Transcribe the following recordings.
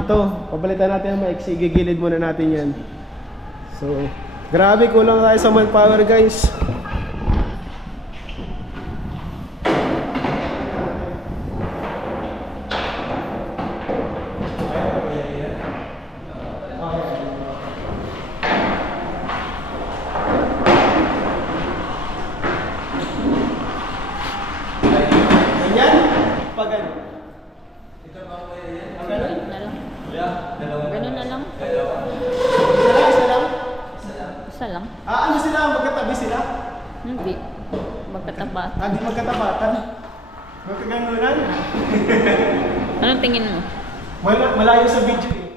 Ito, papalitan natin ang maiksi. Gigilid muna natin yan. So, grabe, kulang tayo sa manpower guys. Ano sila? Magkatabi sila? Hindi. Magkatapat. Hindi magkatapatan? Magkaganunan? Anong tingin mo? Malayo sa video eh.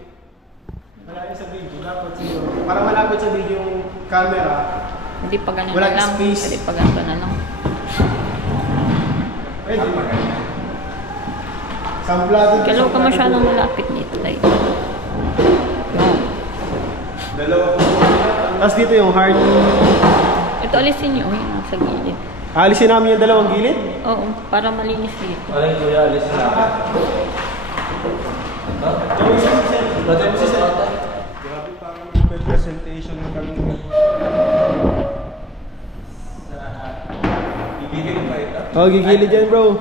Malayo sa video. Dapat siguro. Para malapit sa video yung camera. Hindi pa ganun walang na lang. space. Hindi pa ganun na lang. Pwede. Samplado. Kalaw ka masyadong malapit nito. Like. No. Dalawa. Tapos dito yung heart. Ito alisin nyo yung nasa gilid. Alisin namin yung dalawang gilid? Oo, para malinis dito. Alin kuya, alisin namin. Grabe parang presentation ng gagawin. Gigilid pa ito? Oh, gigilid yan bro.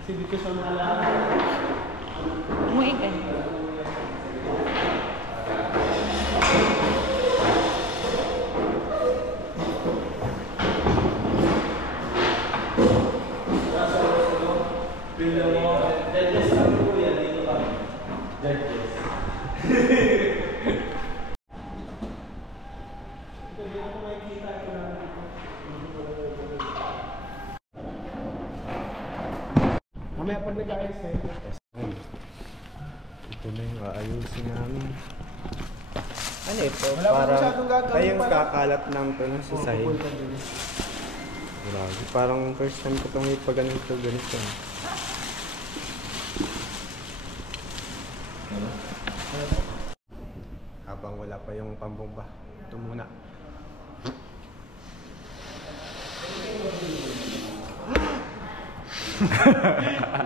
Kasi dito sa mga lahat. Umuwi ka. Mamaya pag nag-ayos kayo. Ito na yung aayusin namin. Ano ito? Wala pa Parang masyadong gagawin kayong pala. kakalat lang ito na sa side. Grabe. Parang first time ko itong ipaganito ganito. Habang wala pa yung pambomba. Ito muna.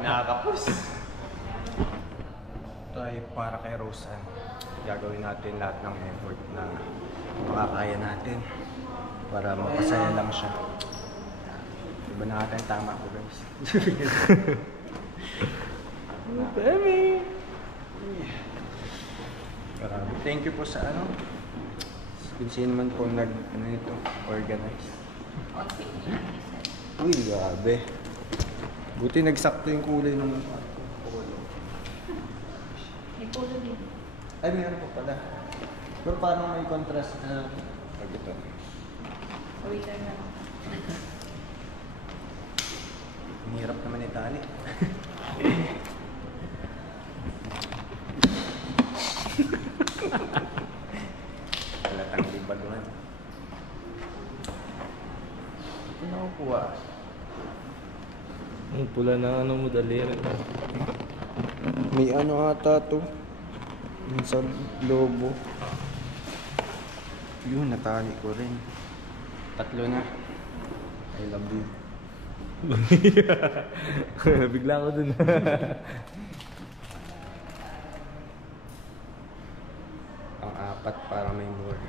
Nakakapos. Ito ay para kay Rosan. Gagawin natin lahat ng effort na makakaya natin para mapasaya lang siya. Diba na natin tama ko guys? Baby! Thank you po sa ano. Kung sino man po organize. Uy, grabe. Buti nagsakto yung kulay ng polo. May polo din. Ay, meron po pala. Pero parang may contrast na pag ito. Uwi ka na. Hirap naman itali. Halatang libaluhan. Ito na ako po ah. Ang pula na ano mo daliri. May ano ata to. Sa lobo. Yun, natali ko rin. 3 na. I love you. Bigla ko dun. Pang-4 para may more.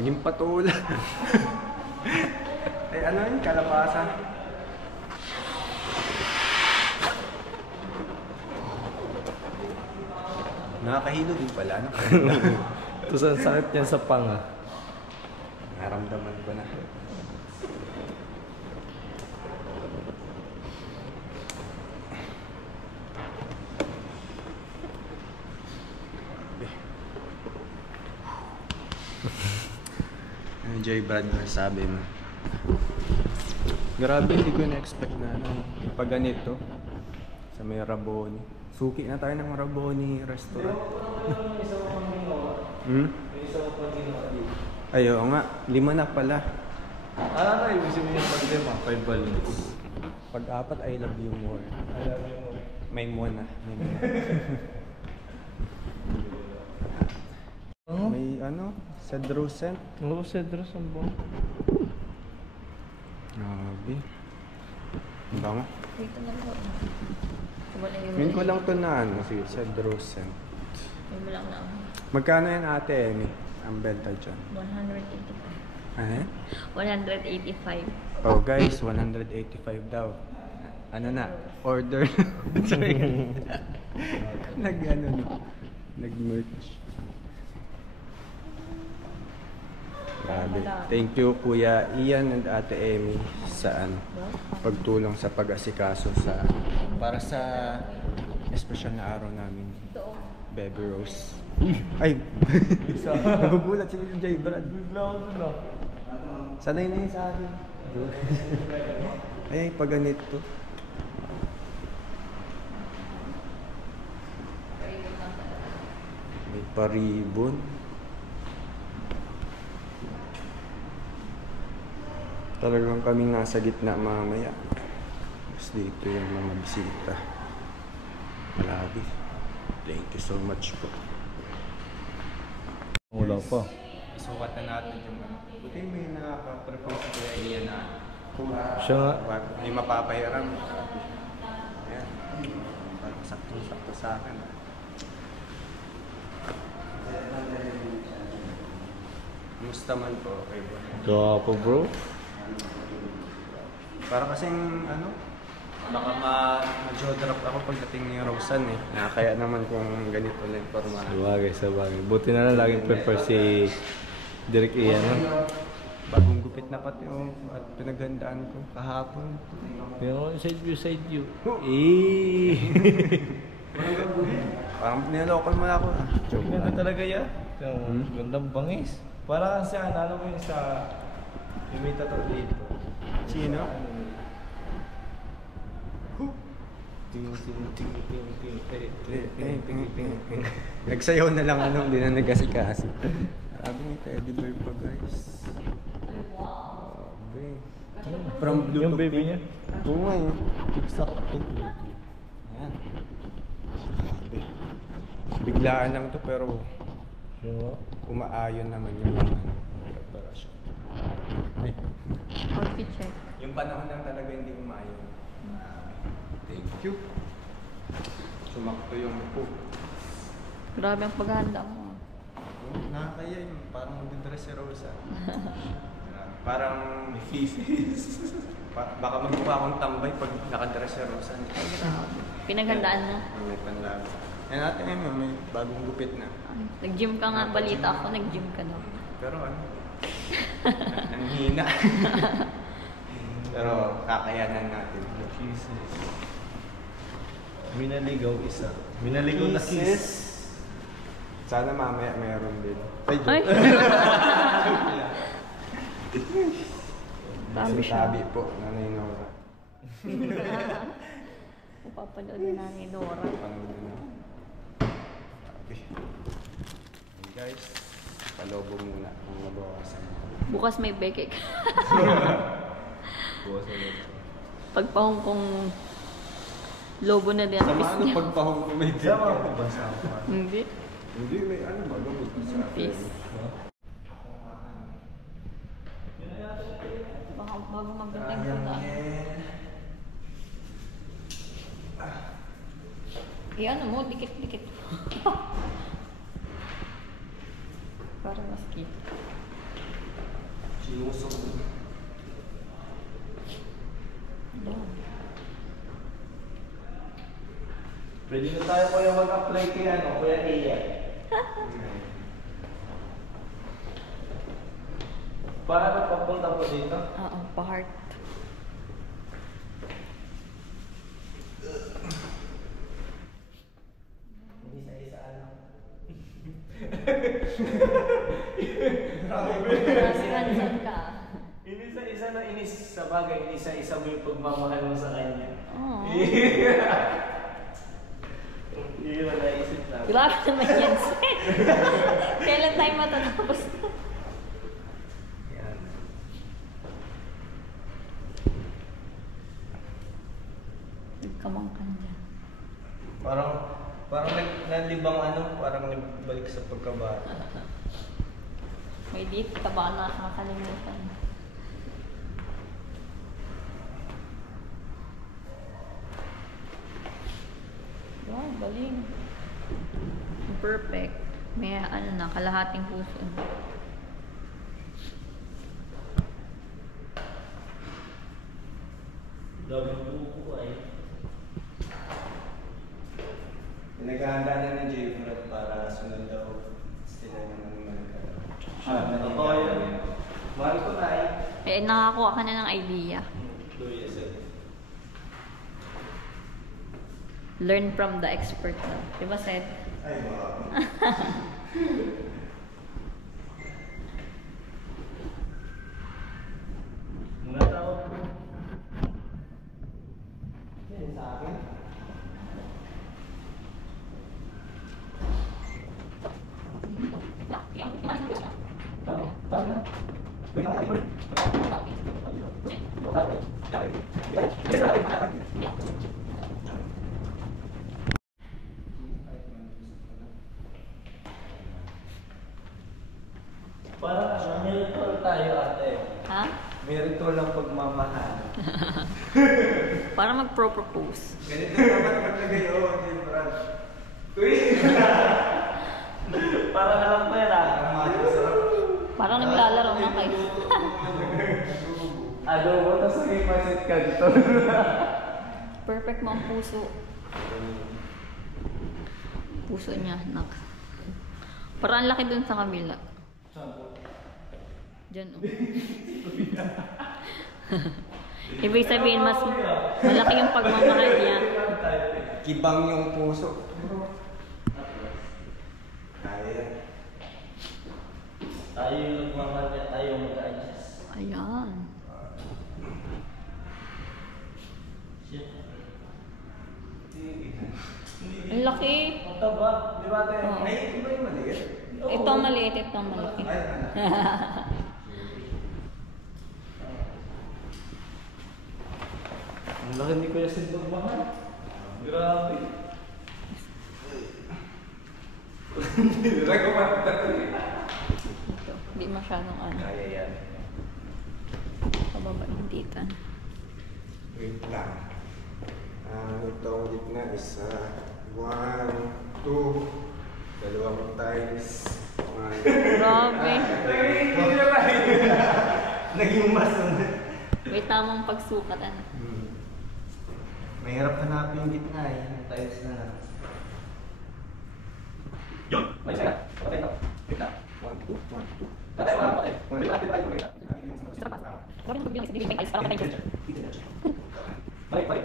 Naging patula. Ay ano yun? Kalabasa. Nakakahilo din pala, no? Tapos ang sakit niyan sa panga. Naramdaman ko na. Enjoy Brad, sabi mo. Grabe, hindi ko na-expect na pag ganito sa may Raboni. Suki na tayo ng Raboni restaurant. Ay, oo nga. 5 na pala. Ano ibig sabihin yung pag 5 balloons? Pag 4, I love you more. I love you more. May more na. May more. ano, cedro scent. Oo, cedro ang buong. Grabe. Ang bango. Dito na po. Wala yung Min ko lang to na ano, sige, cedro scent. Yung lang na. Magkano yan ate, Amy? Ang benta dyan. 185. Ano yan? 185. Oh guys, 185 daw. Ano na? Order. Nag-ano no? Nag-merch. Grabe. Thank you Kuya Ian and Ate Amy sa ano, pagtulong sa pag-asikaso sa para sa espesyal na araw namin. Baby Rose. Ay! Nagugulat si Jay Brad. Sanay na yun sa akin. Ay, pag ganito. May paribon. Talagang kami nasa gitna mamaya. Tapos dito yung mga bisita. Malabi. Thank you so much po. Wala pa. Isukat na natin yung ano. Buti may nakaka-propose sa Kuya Ian na Siya nga. Hindi mapapahiram. Ayan. Parang sakto-sakto sa akin. Kumusta man po? Okay ba? Gapo bro. Para kasing ano, baka ma-jaw-drop ako pagdating ni Rosan eh. Kaya naman kung ganito lang forma. Sabagay. Buti na lang laging prepare si Direk Ian. No? Bagong gupit na pati at pinaghandaan ko kahapon. Yung side view. Parang nilokal mo na ako. Joke Ganda lang. talaga yan. Gandang bangis. Parang sa ano mo yun sa imitator dito. Sino? Ting. Nagsayaw na lang ano, hindi na nagkasikaso. Sabi ni Teddy Bear pa guys. Grabe. From Bluetooth. Yung baby niya? Oo nga yun. Exacto. Ayan. Grabe. Biglaan lang to pero Yung umaayon naman yung mga preparasyon. Ay. Outfit check. Yung panahon lang talaga hindi umaayon. Thank you. Sumakto yung po. Grabe ang paghahanda mo. Nakakaya yun. Parang magdadress si Rosa. Parang may thesis. Baka magmukha akong tambay pag nakadress si Rosa. Pinaghandaan na. May panlabi. Yan natin yun, may bagong gupit na. Nag-gym ka nga. Balita ako, nag-gym ka daw. Pero ano? Nanghina. Pero kakayanan natin. kisses. Minaligaw isa. Minaligaw na kiss. Sana mamaya meron din. Ay, Ay! joke. Tabi siya. Tabi po, Nanay Nora. Papapanood na ni Nora. Panood na. Okay. Hey guys, palobo muna kung mabawasan. Bukas may beke ka. Pagpahong kong lobo na din ang Sama piece ano niya. pagpahong ko may Sama ko ba sa Hindi. Hindi, may ano ba? Gamot ko sa akin. Peace. Baka bago magdating ko na. Ano mo, dikit-dikit. Para mas cute. Sinusok. Doon. Pwede na tayo kuya mag-apply kay Kuya Iya. Paano papunta po dito? Oo, pa-heart. Nasiransan ka. Inisa-isa na inis sa bagay, inisa-isa mo yung pagmamahal mo sa kanya. Oo. Hindi ko na naisip na. Grabe naman yan, Seth. Kailan tayo matatapos na? Yan. Nagkamangkan niya. Parang nalibang parang nagbalik sa pagkabata. May date ka ba na nakakalimutan? Wow, galing. Perfect. May ano na, kalahating puso. Dami po ay. Pinaghahanda na ni Jay Fred para sunod daw sila ng mga Totoo yan. Mahal ko na eh. Eh, nakakuha ka na ng idea. 2 years ago. Learn from the expert na. Diba, Seth? Ay, mga. Mga tao po. Yan sa akin. Parang may ritual tayo ate. Ha? May ritual ng pagmamahal. Para mag-propose. Ganito naman maglagay, oh, Jay Fred. Uy! Parang alam ko yan ah. Ang mga sarap. Parang naglalaro na kayo. Adobo, tapos may pasit ka dito. Perfect mo ang puso. Puso niya, nak. Parang ang laki dun sa kabila. Diyan, oh. Ibig sabihin, mas malaki yung pagmamahal niya. Kibang yung puso. Kaya. Tayo yung nagmamahal niya, tayo yung mag-adjust. Ayan. Shit. Ang laki. Ang taba, di ba ate? Oo. Ay, iba yung maliit. Ito ang maliit, ito ang malaki. Ay, ano? Ang laki ni Kuya Sid magmahal. Grabe. Hindi ko matatagal. Ito, hindi masyadong ano. Kaya yan. Pababa yung titan. Wait lang. Itong gitna is 1, 2, dalawang times. Grabe. Naging mas. May tamang pagsukat, ano. Mahirap hanapin yung gitna eh. Yung times na lang. Yun! May isa na. Patay na. Wait na. 1, 2, 1, 2. Patay na. Patay. Wait na. Patay. Wait na. Grabe yung pagbilang sa bibig guys, parang patay. Balik, balik.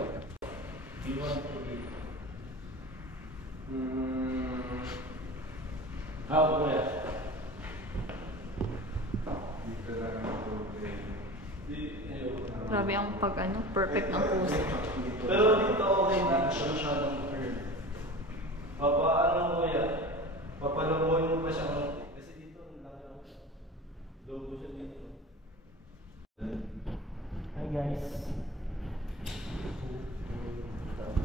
How, Kuya? Dito lang ang problem. Grabe ang pag ano, perfect ng puso. Pero dito okay na siya masyadong firm. Papaano Kuya? Papalabuhin mo pa siya ng... Kasi dito, logo siya dito. Hi guys.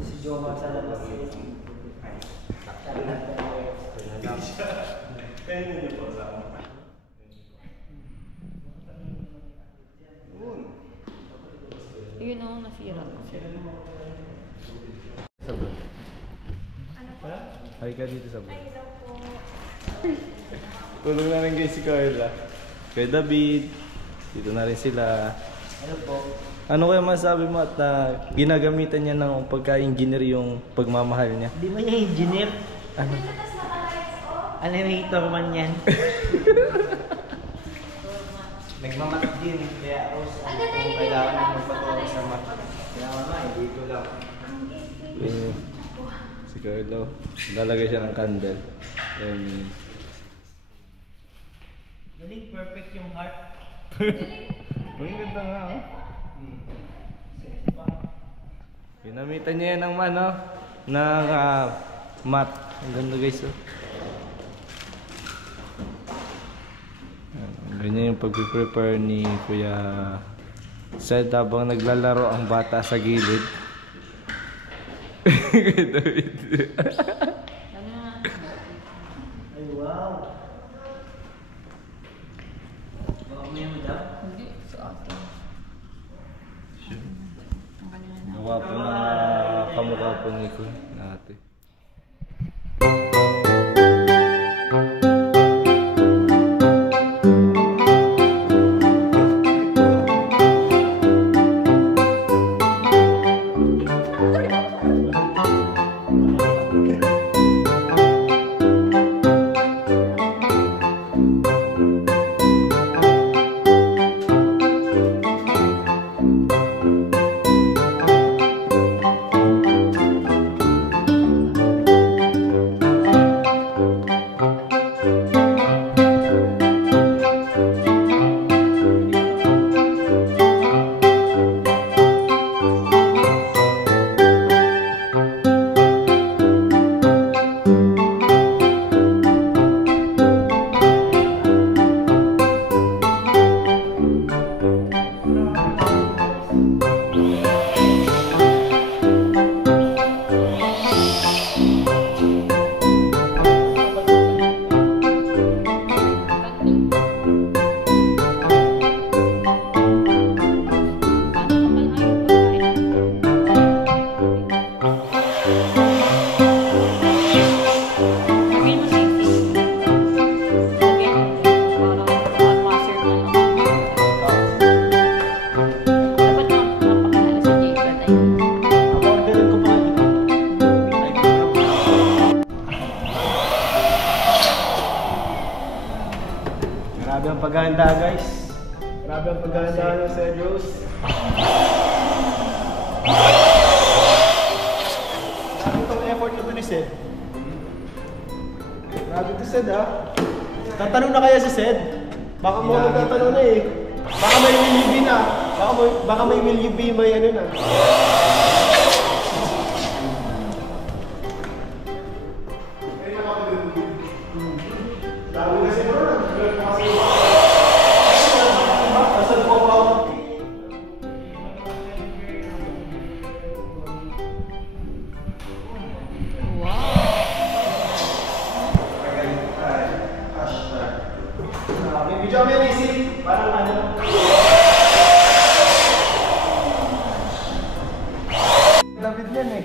Si Joma sa labas. Kaya hindi po sa akin. Yun o, nasira. Hi ka dito sa vlog. Tulong na rin guys si Carla. Kay David. Dito na rin sila. Ano po? Ano kaya masabi mo at ginagamitan niya ng pagka-engineer yung pagmamahal niya? Di ba niya engineer? Ano? Animator man yan. Nagmamat din. Kaya ako sa kung kailangan na magpatuloy sa mat. Kaya ano, hindi ko lang. Si Carlo. Lalagay siya ng candle. And Galing, perfect yung heart. ang ganda nga oh. Ginamitan niya yan ng ano, ng mat. Ang ganda guys oh. Ganyan yung pag-prepare ni Kuya Seth habang naglalaro ang bata sa gilid. David. Ay wow. May mo daw? Hindi, sa akin. Ang kanina na. Mukha po na kamukha po ni ko natin. Grabe ang paghahanda guys. Grabe ang paghahanda ng Sir Rose. Grabe itong effort na ito ni Sed. Grabe ito Sed ha. Tatanong na kaya si Sed? Baka mo magtatanong na eh. Baka may will you be na. Baka may will you be, may ano na. Grabe kasi bro. Video mo yan, easy. Parang ano. Lapit yan eh.